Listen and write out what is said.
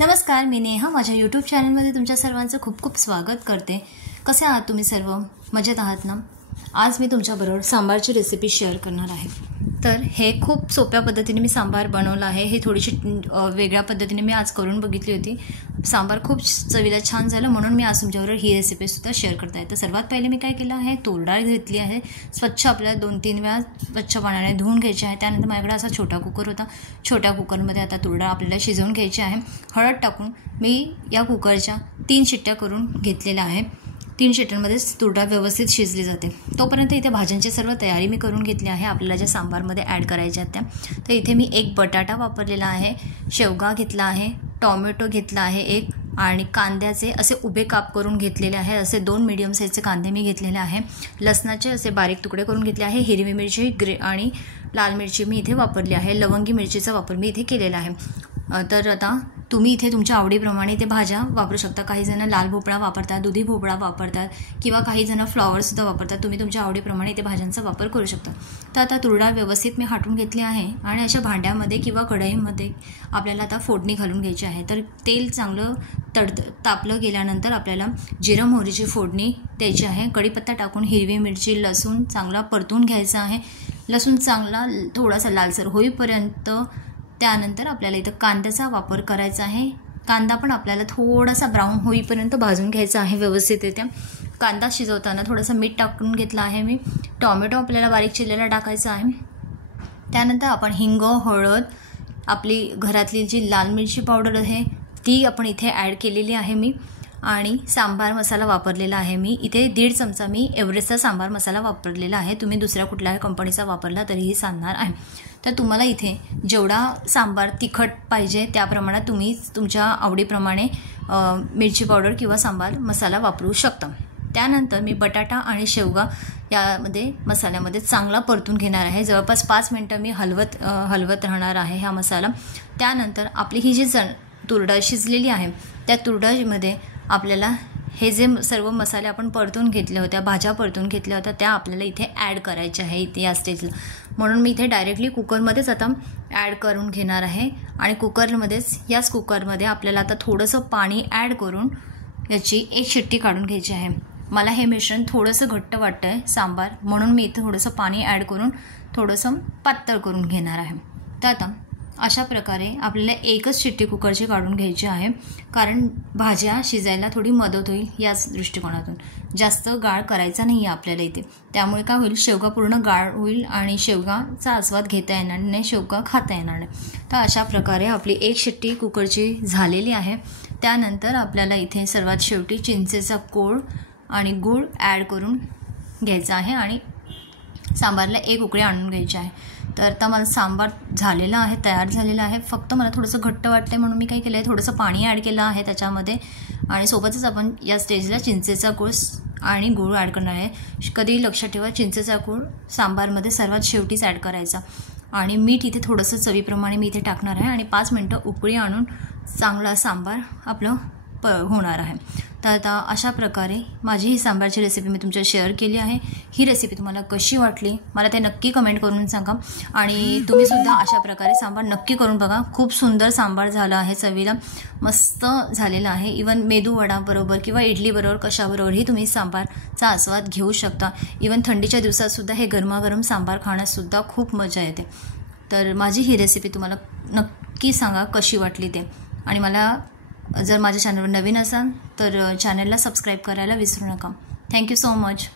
नमस्कार, मी नेहा माझ्या यूट्यूब चॅनलमध्ये तुमच्या सर्वांचं खूप खूप स्वागत करते। कसे आहात तुम्ही सर्व? मजेत आहात ना? आज मी तुमच्याबरोबर सांबारची रेसिपी शेअर करणार आहे। तर हे खूप सोप्या पद्धतीने मी सांबार बनवलं आहे। हे थोडीशी वेगळ्या पद्धतीने मी आज करून बघितली होती। सांबार खूप चवीला छान झालं म्हणून मी आज तुमच्याबरोबर ही रेसिपी सुद्धा शेअर करत आहे। तर सर्वात पहिले मी काय केलं आहे, तूर डाळ घेतली आहे। स्वच्छ आपल्याला 2-3 वेळा स्वच्छ पाण्याने धुवून घ्यायची आहे। त्यानंतर माझ्याकडे असा छोटा कुकर होता। छोट्या कुकरमध्ये आता तूर डाळ आपल्याला शिजवून घ्यायची आहे। हळद टाकून मी या कुकरच्या 3 शिट्ट्या करून घेतलेल्या आहे। 3 शिट्ट्यांमध्येच तूर डाळ व्यवस्थित शिजली जाते। तोपर्यंत इथे भाज्यांची सर्व तयारी मी करून घेतली आहे। आपल्याला ज्या सांबारमध्ये ॲड करायच्या आहेत त्या। तर इथे मी 1 बटाटा वापरलेला आहे, शेवगा घेतला आहे, टोमॅटो घेतला आहे 1 आणि कांद्याचे असे उभे काप करून घेतलेले आहे। असे 2 मीडियम साईजचे कांदे मी घेतलेले आहे। लसणाचे असे बारीक तुकडे करून घेतले आहे। हिरवी मिरची आणि लाल मिरची मी इथे वापरली आहे। लवंगी मिरचीचा वापर मी इथे केलेला आहे। तर आता तुम्ही इथे तुमच्या आवडीप्रमाणे ते भाज्या वापरू शकता। काही जण लाल भोपळा वापरतात, दुधी भोपळा वापरतात किंवा काही जण फ्लॉवर सुद्धा वापरतात। तुम्ही तुमच्या आवडीप्रमाणे ते भाज्यांचा वापर करू शकता। तर आता तूर डाळ व्यवस्थित मी हाटून घेतली आहे आणि अशा भांड्यामध्ये किंवा कढईमध्ये आपल्याला आता फोडणी घालून घ्यायची आहे। तर तेल चांगलं तापलं गेल्यानंतर आपल्याला जिरं मोहरीची फोडणी द्यायची आहे। कढीपत्ता टाकून हिरवी मिरची लसूण चांगला परतून घ्यायचा आहे। लसूण चांगला थोडासा लालसर होईपर्यंत त्यानंतर आपल्याला इथं कांद्याचा वापर करायचा आहे। कांदा पण आपल्याला थोडासा ब्राऊन होईपर्यंत भाजून घ्यायचा आहे व्यवस्थितरित्या। कांदा शिजवताना थोडासा मीठ टाकून घेतला आहे मी। टोमॅटो आपल्याला बारीक चिरलेला टाकायचा आहे। त्यानंतर आपण हिंग, हळद, आपली घरातली जी लाल मिरची पावडर आहे ती आपण इथे ॲड केलेली आहे मी आणि सांबार मसाला वापरलेला आहे मी इथे 1.5 चमचा मी एव्हरेस्टचा सांबार मसाला वापरलेला आहे। तुम्ही दुसऱ्या कुठल्याही कंपनीचा वापरला तरीही चालणार आहे। तर तुम्हाला इथे जेवढा सांबार तिखट पाहिजे त्या प्रमाणात तुम्ही तुमच्या आवडीप्रमाणे मिरची पावडर किंवा सांबार मसाला वापरू शकता। त्यानंतर मी बटाटा आणि शेवगा यामध्ये मसाल्यामध्ये चांगला परतून घेणार आहे। जवळपास 5 मिनिटं मी हलवत राहणार आहे हा मसाला। त्यानंतर आपली ही जी तूर डाळ शिजलेली आहे त्या तूर डाळीमध्ये आपल्याला हे जे सर्व मसाले आपण परतून घेतले होत्या, भाज्या परतून घेतल्या होत्या त्या आपल्याला इथे ॲड करायच्या आहे इथे या स्टेजला। म्हणून मी इथे डायरेक्टली कुकरमध्येच आता ॲड करून घेणार आहे आणि याच कुकरमध्ये आपल्याला आता थोडंसं पाणी ॲड करून याची 1 शिट्टी काढून घ्यायची आहे। मला हे मिश्रण थोडंसं घट्ट वाटतं आहे सांबार म्हणून मी इथे थोडंसं पाणी ॲड करून थोडंसं पातळ करून घेणार आहे। तर आता अशा प्रकारे आपल्याला 1च शिट्टी कुकरची काढून घ्यायची आहे कारण भाज्या शिजायला थोडी मदत होईल याच दृष्टिकोनातून। जास्त गाळ करायचा नाही आहे आपल्याला इथे। त्यामुळे काय होईल, शेवगा पूर्ण गाळ होईल आणि शेवगाचा आस्वाद घेता येणार नाही, शेवगा खाता येणार नाही। तर अशा प्रकारे आपली 1 शिट्टी कुकरची झालेली आहे। त्यानंतर आपल्याला इथे सर्वात शेवटी चिंचेचा कोळ आणि गूळ ॲड करून घ्यायचा आहे आणि सांबारला 1 उकळी आणून घ्यायची आहे। तर आता मला सांबार झालेला आहे, तयार झालेला आहे। फक्त मला थोडंसं घट्ट वाटतंय म्हणून मी काय केलं आहे, थोडंसं पाणी ॲड केलं आहे त्याच्यामध्ये आणि सोबतच आपण या स्टेजला चिंचेचा कोळ आणि गूळ ॲड करणार आहे। कधी लक्षात ठेवा, चिंचेचा कोळ सांबारमध्ये सर्वात शेवटीच ॲड करायचा आणि मीठ इथे थोडंसं चवीप्रमाणे मी इथे टाकणार आहे आणि 5 मिनिटं उकळी आणून चांगला सांबार आपलं होणार आहे। तर आता अशा प्रकारे माझी ही सांबारची रेसिपी मी तुमच्या शेअर केली आहे। ही रेसिपी तुम्हाला कशी वाटली मला ते नक्की कमेंट करून सांगा आणि तुम्ही सुद्धा अशा प्रकारे सांबार नक्की करून बघा। खूप सुंदर सांबार झालं आहे, चवीला मस्त झालेलं आहे। इवन मेदू वडाबरोबर किंवा इडली बरोबर कशाबरोबरही तुम्ही सांबारचा आस्वाद घेऊ शकता। इवन थंडीच्या दिवसात सुद्धा हे गरमागरम सांबार खाण्यासुद्धा खूप मजा येते। तर माझी ही रेसिपी तुम्हाला नक्की सांगा कशी वाटली ते आणि मला जर माझ्या चॅनलवर नवीन असाल तर चॅनलला सबस्क्राईब करायला विसरू नका। Thank you so much.